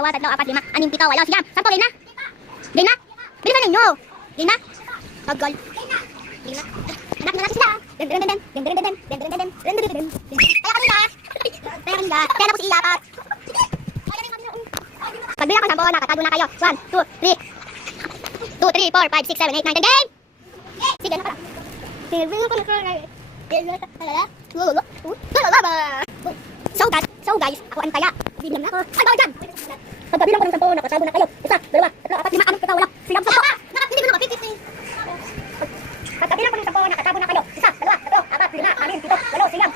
dalawa, tatlo, apat, lima, anim, pito, walo, siyam, sampo, game na? Game na? Bilisan ninyo! Game na? Tagal. Game na? Anak na natin sila. Kaya kanina. Kaya na po si Iyapat. Pag bilang ko sampo, nakatago na kayo. 1, 2, 3. 2, 3, 4, 5, 6, 7, 8, 9, 10, game! Sige, ano pala? So guys, ako ang taya. Bilang na ako. Ay, bawal dyan! Pagkabilang ko ng sampo, nakatago na kayo. 1, 2, 3, 4, 5, 6, 7, 8, 9, 10, game! Siyam, sampo! Hindi ko nakapit. Pagkabilang ko ng sampo, nakatago na kayo. 1, 2, 3, 4, 5, 6, 7, 8, 9, 10, game!